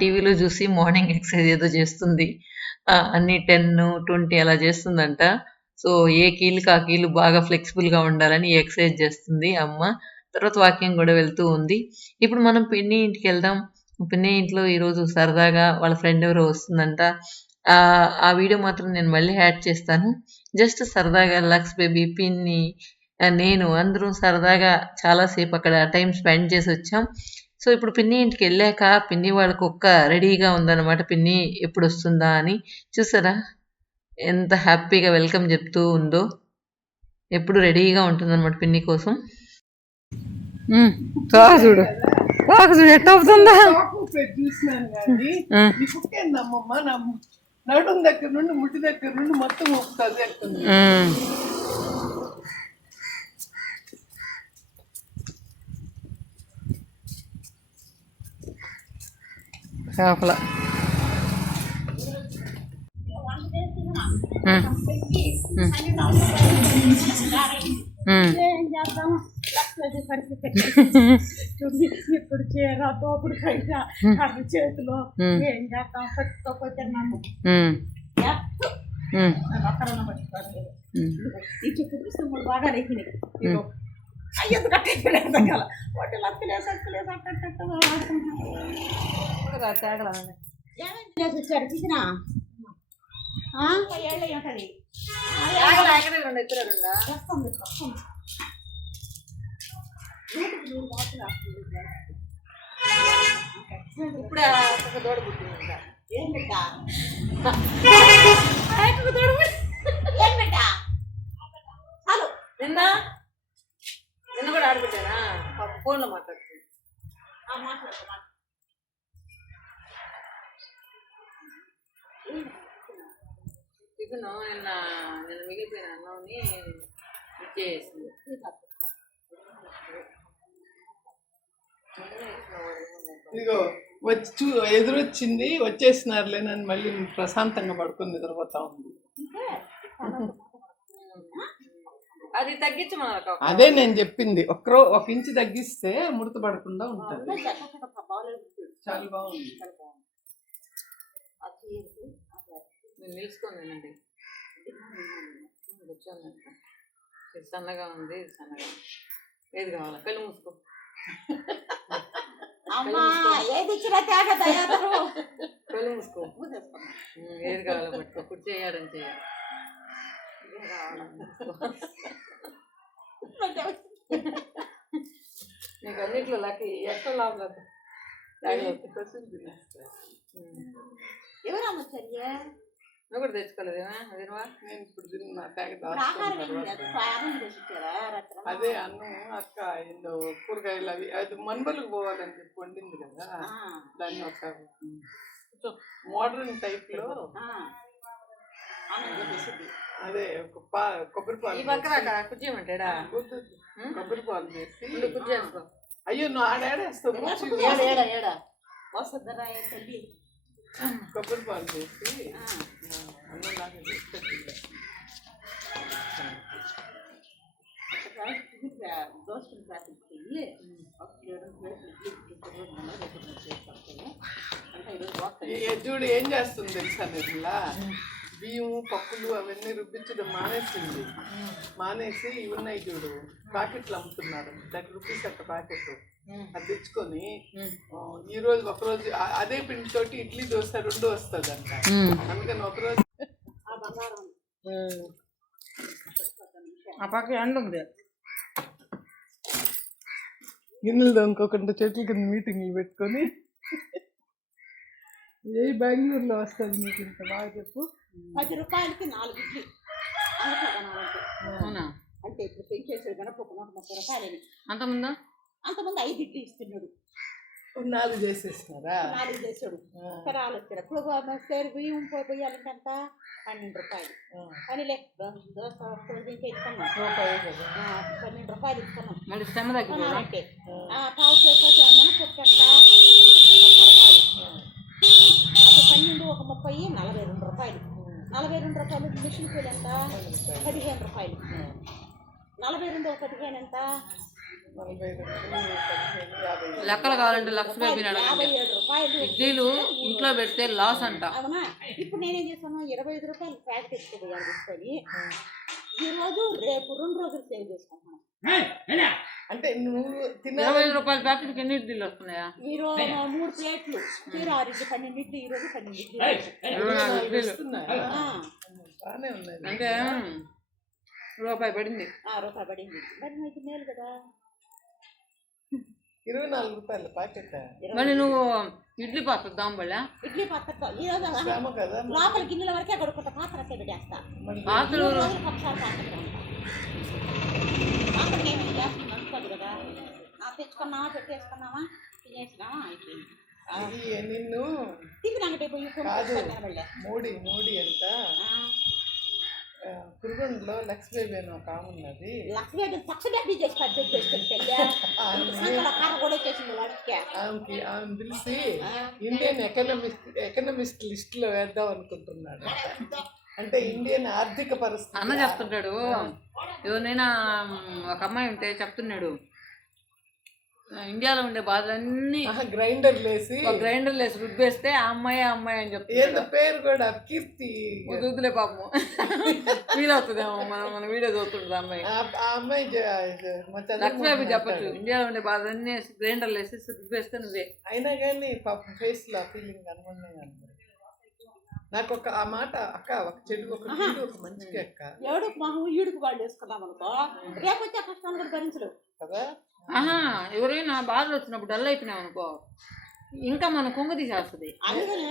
టీవీలో చూసి morning exercise ఏదో చేస్తుంది. అన్ని 10, 20 అలా చేస్తుందంట. సో, ఏ కీలుకి ఆ కీలు బాగా ఫ్లెక్సిబుల్‌గా ఉండాలని ఈ ఎక్సర్సైజ్ చేస్తుంది అమ్మ. తర్వాత వాకింగ్ గూడా వెళ్తూ ఉంది. ఇప్పుడు మనం పిన్ని ఇంటికెళ్దాం. పిన్ని ఇంట్లో ఈరోజు సరదాగా వాళ్ళ ఫ్రెండ్ ఎవరో వస్తుందంట. ఆ వీడియో మాత్రం నేను మళ్ళీ యాడ్ చేస్తాను. జస్ట్ సరదాగా లక్స్ బేబీ, పిన్ని, నేను అందరం సరదాగా చాలా సేపు అక్కడ టైమ్ స్పెండ్ చేసొచ్చాం. సో, ఇప్పుడు పిన్ని ఇంటికెళ్ళాక పిన్ని వాళ్ళ కుక్క రెడీగా ఉందనమాట. పిన్ని ఎప్పుడొస్తుందా అని. చూసారా? ఎంత హ్యాపీగా వెల్కమ్ చెప్తూ ఉందో. ఎప్పుడు రెడీగా ఉంటుందనమాట పిన్ని కోసం. చూడు ఎట్ట అవుతుందా చూసినాను కానీ ఈ కుక్క ఏందమ్మమ్మ నా నడుం దగ్గర నుండి ముట్టి దగ్గర నుండి మొత్తం ఊపుతుంది ఎక్కుతుంది. చేపల ఇప్పుడు చీర తోపుడు పైట కర్ర చేతిలో ఏం చేస్తాం పట్టుకోపోతున్నాము ఈ చెట్టు సొమ్ములు బాగా రేపినాయి. అయ్యదు కట్టేసాల వాటిలో వచ్చాడు తీసినా ఉంటుంది ఇప్పుడే ఒక దూడ పుట్టింది. ఏం పెట్టా నిన్న కూడా ఆడబెట్టానా? ఫోన్లో మాట్లాడుతుంది. టిఫిన్ నిన్న మిగిలిపోయిన అన్నంని ఇచ్చేసింది. ఇదిగో వచ్చి ఎదురొచ్చింది, వచ్చేసినారులే నన్ను మళ్ళీ ప్రశాంతంగా పడుకొని నిద్రపోతా ఉంది. అది తగ్గించి అదే నేను చెప్పింది. ఒక ఇంచు తగ్గిస్తే ముడత పడకుండా ఉంటుంది. చాలా బాగుంది. నేను నిలుచుకోనండి. కూర్చోండి. ఇది సన్నగా ఉంది, ఇది సన్నగా ఉంది. ఏది కావాలా? కళ్ళు మూసుకో. కళ్ళు మూసుకో. ఏది కావాలో పట్టుకో. కుర్చీ చేయాలని చేయాలి. నీకు అన్నిట్లో లక్కీ ఎక్కడ లాభం ఎవరమ్మా చర్య నువ్వు కూడా తెచ్చుకోలేదేమా? అదేవా నేను ఇప్పుడు తిన్నా అదే అన్నం అక్క ఏందో కూరగాయలు అవి అది మన్బలకు పోవాలని చెప్పి వండింది కదా. దాన్ని ఒక మోడర్న్ టైప్ లో అదే ఒక కొబ్బరి పాలు కూర్చోమంటాడా? కొబ్బరి పాలు చేసి కూర్చోసుకో. అయ్యో నువ్వు ఆడేస్తావు. కొబ్బరి పాలు చేసి అన్నంలాగా చేసి చూడు ఏం చేస్తుంది తెలుసా? నిర్మలా బియ్యం పప్పులు అవన్నీ రుబ్బించడం మానేసి ఇవి ఉన్నాయి చూడు, ప్యాకెట్లు అమ్ముతున్నారు. 30 రూపీస్ అట్ట ప్యాకెట్. అది తెచ్చుకొని ఈ రోజు ఒకరోజు అదే పిండితోటి ఇడ్లీ దోశ 2 వస్తుంది అంట. అందుకని ఒకరోజు ఆ పక్క ఎండ ఉంది. గిన్నెలు ఇంకొకటి చెట్ల కింద మీటింగ్లు పెట్టుకొని ఏ బెంగళూరులో వస్తుంది మీకు ఇంత బాగా చెప్పు. 10 రూపాయలకి 4 ఇడ్లీ. అంటే ఇప్పుడు పెంచేసాడు కనుక ఒక 130 రూపాయలని. అంతమంది 5 ఇడ్లీ ఇస్తున్నాడు. 4 చేసేస్తున్నారా? 4 చేసాడు. కరాలు వచ్చారు. ఇప్పుడు బియ్యం పోయాలంటే అంత 12 రూపాయలు. పనిలే దోశ ఇంకే ఇస్తున్నాం. 12 రూపాయలు ఇస్తున్నాం. అంటే పావు చేసి మినపప్పు ఎంత 30 రూపాయలు. అప్పుడు 12 ఒక 30 42 రూపాయలు. 42 రూపాయలు. మిషన్ కూలి ఎంత 15 రూపాయలు. 42 15 ఎంత 45, 15, 50. లెక్కలు కావాలంటే లక్ష బేబీని అడగండి. 57 రూపాయలు ఇడ్లీలు ఇంట్లో పెడితే లాస్ అంట. అవునా? ఇప్పుడు నేనేం చేస్తాను, 25 రూపాయలు ప్యాకెట్ ఎత్తుకోవాలి తీసుకొని ఈ రోజు రేపు 2 రోజులు సేవ్ చేసుకుంటున్నాను. అంటే నువ్వు 25 రూపాయల ప్యాకెట్కి ఎన్ని ఇడ్లీలు వస్తున్నాయా? ఈ రోజు 3 ప్లేట్లు తీరు 6 ఇడ్లీ 12 ఇడ్లీ, ఈ రోజు 12 ఇడ్లీ. 24 ఇడ్లీలు వస్తున్నాయా? ఆ, బాగానే ఉన్నాయి. అంటే రూపాయి పడింది. రూపాయి పడింది. మరి మీకు మేలు కదా. 24 రూపాయల ప్యాకెట్. మరి నువ్వు ఇడ్లీ పాత్ర దాంబళ్ళా? ఇడ్లీ పాత్ర ఈ రోజు శ్రమ కదా. లోపల గిన్నెల వరకే కొడుకుంటా, పాత్ర పెట్టేస్తా. పాత్రలు 3 రోజులకు ఒకసారి పాత్ర ఏమి చేస్తుంది అనుకోదు కదా. తెచ్చుకున్నావా, పెట్టేసుకున్నావా, తినేసినావా, అయిపోయింది. ఇది నిన్ను తిప్పినాకటే పోయి కాదు మోడీ ఎంత కురుగొండలో లక్ష్మీబేబీ అని ఒక ఆమె ఉన్నది. లక్ష్మీ పక్షి చేసి కూడా చేసింది వాడికి. ఆమె పిలిచి ఇండియన్ ఎకనమిస్ట్ లిస్ట్ లో వేద్దాం అనుకుంటున్నాడు. అంటే ఇండియన్ ఆర్థిక పరిస్థితి అన్న చెప్తుంటాడు. ఎవరినైనా ఒక అమ్మాయి ఉంటే చెప్తున్నాడు, ఇండియాలో ఉండే బాధలన్నీ గ్రైండర్ లేసి రుబ్బేస్తే ఆ అమ్మాయి అని చెప్తాడు. ఏందో పేరు కూడా కీర్తి వదులే పాపం ఫీల్ అవుతుందేమో. మన వీడియో చూస్తుంటుంది అమ్మాయి. ఆ అమ్మాయి లక్ష్మీ చెప్పచ్చు, ఇండియాలో ఉండే బాధలన్నీ గ్రైండర్ వేసి రుబ్బేస్తే నువ్వే. అయినా కానీ పాపం ఫేస్ లో ఫీలింగ్ అనుకున్నాను. నాకు ఒక ఆ మాట అక్క, ఒక చెడు ఒక మంచికి అక్క, ఎవడుకు మాకు ఈడుకు వాళ్ళు వేసుకున్నాం అనుకో, రేపు వచ్చే కష్టాలు కూడా భరించరు కదా. ఎవరైనా బాధలు వచ్చినప్పుడు డల్ అయిపోయినాం అనుకో, ఇంకా మన కొంగ తీసేస్తుంది. అందుకనే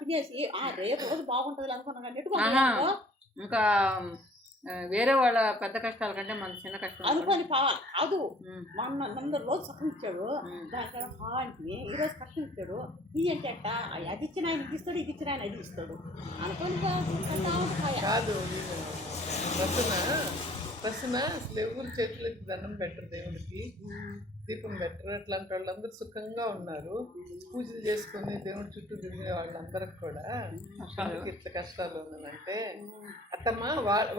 తినేసి రేపు రోజు బాగుంటుంది అనుకున్నా ఇంకా వేరే వాళ్ళ పెద్ద కష్టాల కంటే మన చిన్న కష్టం అనుకోని కాదు. మన రోజు సగం ఇచ్చాడు, దానికన్నా అంటే ఈ రోజు కష్టం ఇచ్చాడు. ఇది ఏంటంట, అది ఇచ్చిన ఆయన ఇది ఇస్తాడు, ఇది ఇచ్చిన ఆయన అది ఇస్తాడు అనుకోని కాదు. ప్రశ్న అసలు ఎవరు చేతులకి దండం పెట్టరు, దేవుడికి దీపం పెట్టరు. అట్లాంటి వాళ్ళందరూ సుఖంగా ఉన్నారు. పూజలు చేసుకుని దేవుడి చుట్టూ తిరిగే వాళ్ళందరికి కూడా ఇట్లా కష్టాలు ఉన్నాయంటే అత్తమ్మా,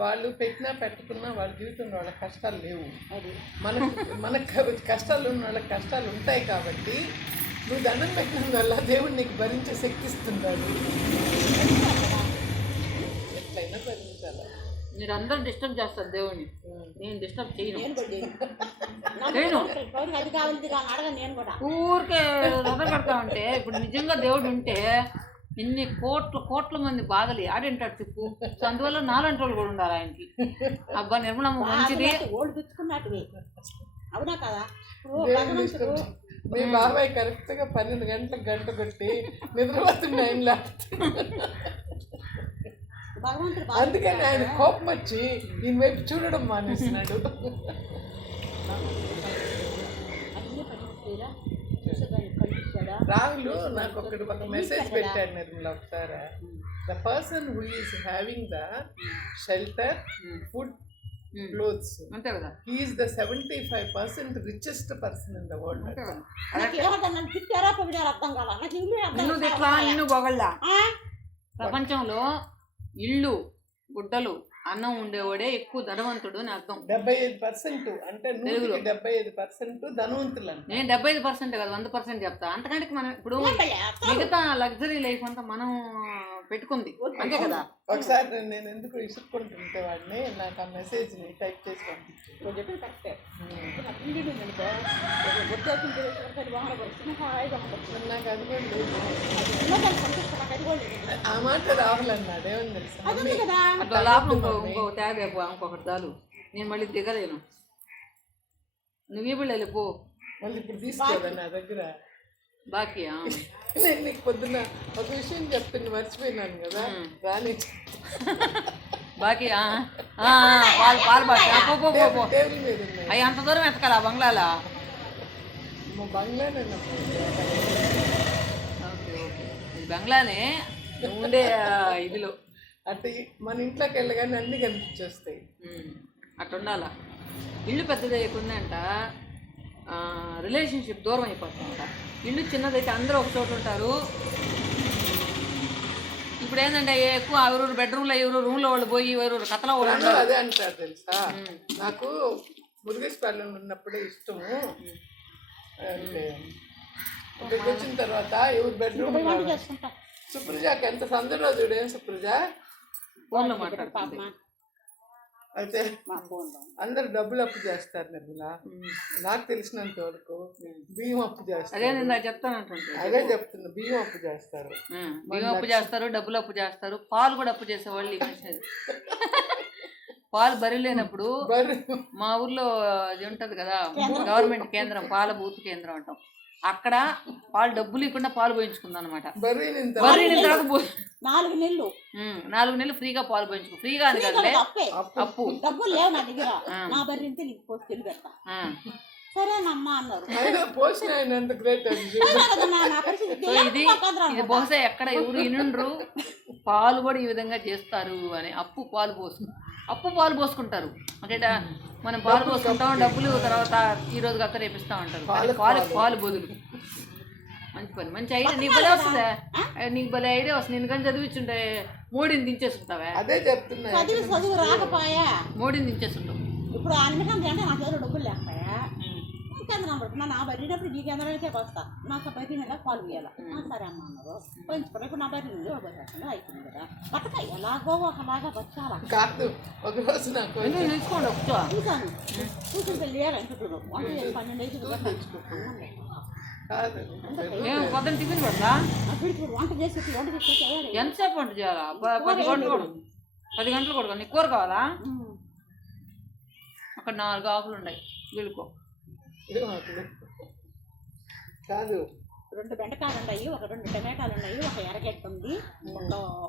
వాళ్ళు పెట్టినా పెట్టుకున్నా వాళ్ళ జీవితంలో వాళ్ళ కష్టాలు లేవు. మనకు కష్టాలు ఉన్న వాళ్ళకి కష్టాలు ఉంటాయి. కాబట్టి నువ్వు దండం పెట్టిన వల్ల దేవుడు నీకు భరించే శక్తి ఇస్తున్నాడు. ఎట్లయినా భరించాలి. మీరు అందరూ డిస్టర్బ్ చేస్తారు దేవుడిని, నేను డిస్టర్బ్ చేయను. ఊరికే కడతా ఉంటే ఇప్పుడు నిజంగా దేవుడు ఉంటే ఇన్ని కోట్ల మంది బాధలు ఆడింటాడు చెప్పు. సో అందువల్ల నాలంటి వాళ్ళు కూడా ఉండాలి ఆయనకి. అబ్బా నిర్మలమ్మ మంచిది. అవునా కదా. మీ బాబాయ్ కరెక్ట్ గా 12 గంటలకు గంట కొట్టి నిద్రపోతున్న ఆయన, అందుకని ఆయన కోపం వచ్చి ఈయన వైపు చూడడం మానేసినాడు. రాహుల్ నాకు ఒక మెసేజ్ పెట్టాడు నిర్మల ఒకసారి. The person who is having the shelter, food, clothes, he is the 75% richest person in the world. ప్రపంచంలో ఇల్లు, గుడ్డలు, అన్నం ఉండేవాడే ఎక్కువ ధనవంతుడు అని అర్థం. 75% అంటే 75% ధనవంతులు. నేను 75% కదా 100% చెప్తా. అంతకంటే మనం ఇప్పుడు మిగతా లగ్జరీ లైఫ్ అంతా మనం పెట్టుకుంది అంతే కదా. ఒకసారి నేను ఎందుకు ఇసుక్కుంటుంటే వాడిని నాకు ఆ మెసేజ్ ని టైప్ చేసి పంపించాను. నాకు అది కూడా లేదు. ఆ మాట రావాలన్నాడు. ఏమని తెలుసా, లాభం ఇంకో ట్యాగ్ ఇంకొకటి చాలు, నేను మళ్ళీ దిగలేను. నువ్వు ఇప్పుడు వెళ్ళిపో. మళ్ళీ ఇప్పుడు తీసుకోదా నా దగ్గర బాకీ. నేను నీకు పొద్దున్న ఒక విషయం చెప్తున్నా మర్చిపోయినాను కదా, రాని బాకీ పాలు బాకీ. టేబుల్ మీద ఉన్నాయి. అవి అంత దూరం ఎత్తకాల బంగ్లాలా? బంగ్లానే. ఓకే ఓకే, బంగ్లానే ఉండే ఇదిలో. అంటే మన ఇంట్లోకి వెళ్ళగానే అన్నీ కనిపించేస్తాయి. అట్లా ఉండాలా. ఇల్లు పెద్దది అయిపోయిందంట, రిలేషన్షిప్ దూరం అయిపోతుందంట. ఇల్లు చిన్నదైతే అందరూ ఒక చోట ఉంటారు. ఇప్పుడు ఏంటంటే ఎక్కువ ఎవరు బెడ్రూమ్లో ఎవరు రూమ్లో వాళ్ళు పోయి ఎవరు కథలో వాళ్ళు. అదే అంటారు తెలుసా, నాకు మురుగేశ్వరం ఉన్నప్పుడే ఇష్టము అంటే ఇక్కడికి వచ్చిన తర్వాత ఎవరు బెడ్రూమ్ వంట చేసుకుంటా సుప్రజకి ఎంత సందడిలో చూడేం సుప్రజ ఫోన్లో మాట్లాడుతుంది. అయితే మా ఫోన్లో అందరు డబ్బులు అప్పు చేస్తారు నిర్మల. నాకు తెలిసినంత వరకు బియ్యం అప్పు అదే చేస్తారు. నేను నాకు చెప్తానంటుంటే అదే చెప్తున్నా, బియ్యం అప్పు చేస్తారు. బియ్యం అప్పు చేస్తారు, డబ్బులు అప్పు చేస్తారు, పాలు కూడా అప్పు చేసేవాళ్ళు ఈ మనిషి. పాలు బరి లేనప్పుడు మా ఊర్లో అది ఉంటది కదా గవర్నమెంట్ కేంద్రం, పాల బూత్ కేంద్రం అంటాం, అక్కడ పాలు డబ్బులు ఇవ్వకుండా పాలు పోయించుకుందాం అనమాట. బర్రీ 4 నెలలు 4 నెలలు ఫ్రీగా పాలు పోయించుకో. ఫ్రీగా అని కదలే, అప్పు. డబ్బులు లేవు నా దగ్గర, నా బర్రె ఇంతే నీకు పోసి తెలివి పెడతా. సరేనమ్మా అన్నారు. సో ఇది బహుశా ఎక్కడ ఎవరు ఇనుండ్రు పాలు కూడా ఈ విధంగా చేస్తారు అని. అప్పు పాలు పోసుకుంటారు అంటే మనం పాలు పోసుకుంటాం, డబ్బులు తర్వాత ఈ రోజు కాక రేపిస్తా ఉంటారు. పాలు బదులు మంచి పని, మంచి ఐడియా. నీకు భలే వస్తుందా? నీకు భలే ఐడియా వస్తుంది. నేను కానీ చదివించుంటే మోడీని దించేస్తుంటావా? అదే చెప్తున్నా, చదువు రాకపోయా మోడీని దించేస్తుంటావు. ఇప్పుడు ఆ నిమిషం అంటే నా దగ్గర డబ్బులు లేకపోయా కేంద్రం పడుతున్నా, నా బర్రెనప్పుడు ఈ కేంద్రానికే వస్తా, నాకు బర్రె మీద పాలు వేయాలి. సరే అమ్మ అన్నారు, పెంచుకోవాలి. ఇప్పుడు నా బర్రె నుంచి పోసేస్తుంది, అయిపోయింది కదా. బతక ఎలాగో ఒకలాగా బతకాలా. తీసుకోండి చూసాను చూసుకుంటే లేరు ఇంట్లో వంట 12 పొద్దున్న టిఫిన్ పెడతా, వంట చేసి ఎంతసేపు వంట చేయాలా? 10 గంటలు 10 గంటలు కొడుకో. నీకు కూర కావాలా? అక్కడ 4 ఆకులు ఉన్నాయి, వెళ్ళుకో. కాదు 2 బెండకాయలు ఉన్నాయి, 2 టమాటాలు ఉన్నాయి, 1 ఎర్రగడ్డ ఉంది,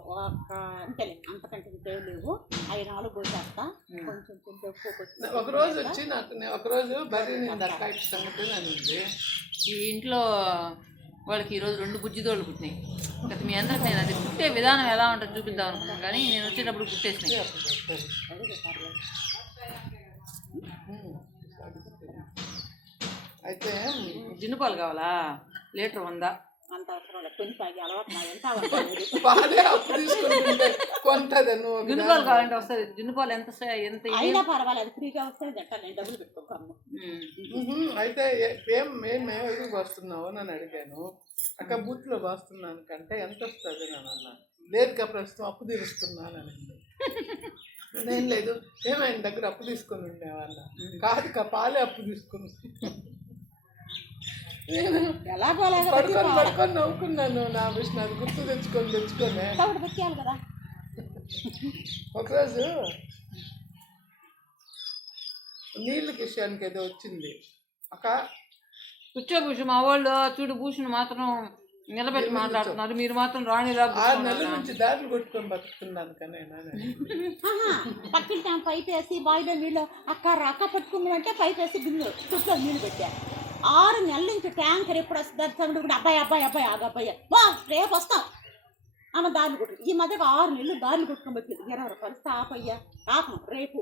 ఒక అంతేలే, అంతకంటే ఇంకేం లేవు. అవి 4 పోసేస్తా. కొంచెం ఒక రోజు వచ్చి ఒక రోజు బర్రె ఈ ఇంట్లో వాళ్ళకి ఈరోజు 2 బుజ్జిదోళ్ళు పుట్టినాయి. గత మీ అందరికి నేను అది పుట్టే విధానం ఎలా ఉంటుందో చూపిద్దాం అనుకున్నాను, కానీ నేను వచ్చేటప్పుడు పుట్టేసినాయి. అయితే జిన్ను పాలు కావాలా? లీటర్ 100. అంత అవసరం లేదు, కొన్ని తాగి అలవాటు ఎంత జిన్ను పాలు కావాలంటే వస్తుంది. జిన్ను పాలు ఎంత అయినా పర్వాలేదు, ఫ్రీగా వస్తే తింటాను, నేను డబ్బులు పెట్టుకోను. అయితే మేము ఎదుగు వస్తున్నావు అని అడిగాను. అక్క బూత్లో వస్తున్నాను కంటే ఎంత వస్తుంది అని అన్నా. లేదుగా ప్రస్తుతం అప్పు తీరుస్తున్నాను అని. నేను లేదు, ఏమైనా దగ్గర అప్పు తీసుకొని ఉండేవాళ్ళ కాదు, పాలే అప్పు తీసుకుని నేను పడుకొని నవ్వుకున్నాను. నా విషయం అది గుర్తు తెచ్చుకొని కదా. ఒకరోజు నీళ్ళ విషయానికి ఏదో వచ్చింది అక్క. కూర్చోభూషణ్ మా వాళ్ళు చూడు, భూషణ్ మాత్రం నిలబెట్టి మాట్లాడుతున్నారు, మీరు మాత్రం రాణిలా 6 నెలల నుంచి దారులు కొట్టుకొని బతుకుతున్నాను. కానీ పక్కింటి పైప్ వేసి బావిలో నీళ్ళు అక్క పట్టుకుందంటే పైప్ వేసి గిన్నె చుట్టూ నీళ్ళు పెట్టారు. 6 నెలల నుంచి ట్యాంకర్ ఎప్పుడు వస్తుంది కూడా అబ్బాయి ఆగబ్బాయి రేపు వస్తాం ఆమె దారులు కొట్టు. ఈ మధ్యగా 6 నెలలు దారులు కొట్టుకొని బతికింది. 20 రూపాయలు ఆపయ్యా ఆపం రేపు.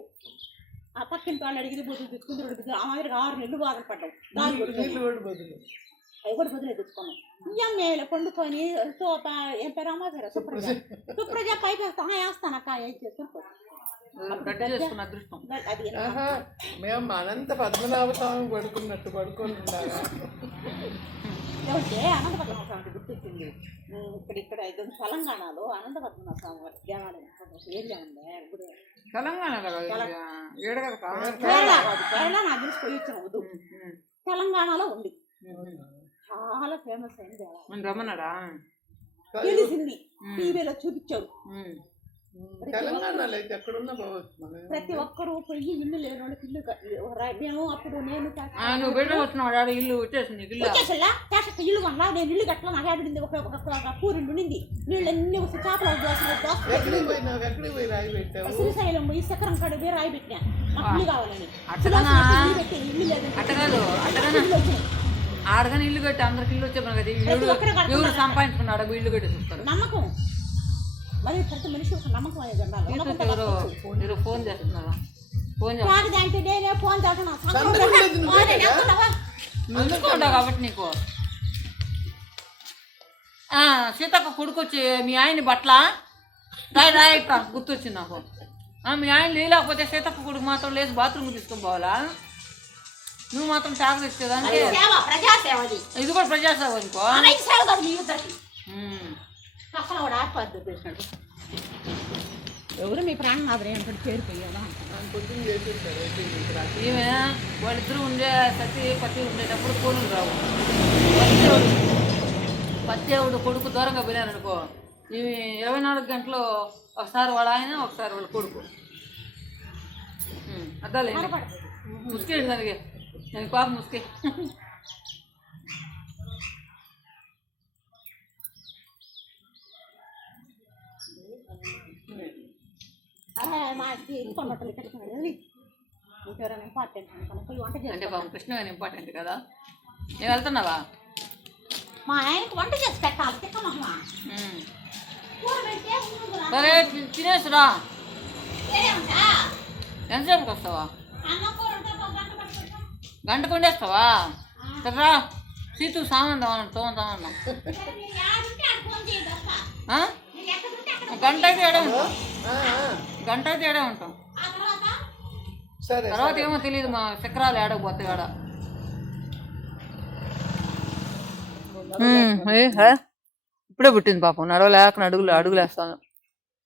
ఆ పక్కింటి వాళ్ళు అడిగితే బదులు తెచ్చుకుంది. ఆ మాదిరిగా 6 నెలలు బాధలు పడ్డాం. దారులు బదులు అవి కూడా బదులు తెచ్చుకున్నాం. మేలు పండుకొని ఏం పేరు అమ్మ పేరు సుప్రజ పైపు వేస్తాను అక్క ఏం చేసుకుని మేము అనంత పద్మనాభ స్వామి పడుకున్నట్టు పడుకొని ఉండాలి. అనంత పద్మనాభ స్వామి గుర్తొచ్చింది. ఇక్కడ తెలంగాణలో అనంత పద్మనాభ స్వామి దేవాలయం ఏరియా ఉంది. ఇప్పుడు తెలంగాణ నాకు తెలిసి పోయి వచ్చిన తెలంగాణలో ఉంది. చాలా ఫేమస్ అయింది దేవాలయం. రమ్మన్నాడా? తెలిసింది, టీవీలో చూపించారు. తెలంగాణలో అయితే ఎక్కడున్నా ప్రతి ఒక్కరు పోయి ఇల్లు లేని వాళ్ళకి ఇల్లు మేము అప్పుడు నేను నువ్వు బయట వచ్చినాడు ఇల్లు వచ్చేసింది. ఇల్లు కొన్నా నేను ఇల్లు కట్టలో నాకు ఆడింది. ఒక కూరిండు ఉండింది, నీళ్ళన్నీ చేపల శ్రీశైలం పోయి చక్రం కాడ పోయి రాయి పెట్టినా నాకు ఇల్లు కావాలని. ఇల్లు లేదు ఆడగానే ఇల్లు కట్టి అందరికి ఇల్లు వచ్చే కదా. ఎవరు సంపాదించుకున్నాడు ఇల్లు కట్టి చూస్తారు. నమ్మకం మరి ప్రతి మనిషి ఒక నమ్మకం అనేది ఉండాలి. ఫోన్ చేస్తున్నారా? ఫోన్ అంటే నేనే ఫోన్ చేస్తున్నా కాబట్టి నీకు సీతక్క కొడుకొచ్చి మీ ఆయన్ని బట్ల రాయట గుర్తొచ్చింది నాకు. మీ ఆయన లేకపోతే సీతక్క కొడుకు మాత్రం లేచి బాత్రూమ్ తీసుకొని పోవాలా? నువ్వు మాత్రం చాకరీ ఇచ్చేదానికి సేవ ప్రజాసేవది ఇది కూడా ప్రజాసేవ అనుకో. ఇది సేవ కాదు మీ ఇద్దరికి ఉమ్. అసలు వాడు ఆత్మహత్య చేసినాడు. ఎవరు మీ ప్రాణనాథుడు అంటే చేరిపోయావా పొద్దున్న చేసేసారు అయిపోయింది ఇక్కడ. ఈమె వాళ్ళిద్దరూ ఉండే పతి ఉండేటప్పుడు ఫోన్లు రావు. పత్తేవుడు కొడుకు దూరంగా పోయినారు అనుకో, ఇవి 24 గంటలు ఒకసారి వాళ్ళ ఆయన ఒకసారి వాళ్ళ కొడుకు. అద్దాలే ముసుకేంటి దానికి, నేను పాప ముసుకే. అంటే పాపం కృష్ణ గారు ఇంపార్టెంట్ కదా. నేను వెళ్తున్నావా? మా ఆయనకు వంట చేసి పెట్టాలి తిక్కమమ్మ. సరే తినేసురా. ఎంతసేపుకి వస్తావా? గంట కొండేస్తావా? సరేరా సీతు సామాన్ తోమందామన్నా. గంట అయితే ఏడే ఉంటాం, గంట అయితే ఏడే ఉంటాం. సరే తర్వాత ఏమో తెలియదు, మా చక్రాలు ఏడకపోతే ఏడ. ఇప్పుడే పుట్టింది పాపం, నడవలేక అడుగులు వేస్తాను.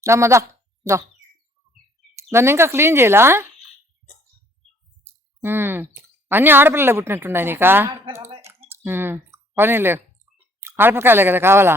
దమ్మా దా దా, దాన్ని ఇంకా క్లీన్ చేయలా? అన్నీ ఆడపిల్లలే పుట్టినట్టున్నాయి నీకా? పని లేవు, ఆడపిల్లకాయలే కదా కావాలా?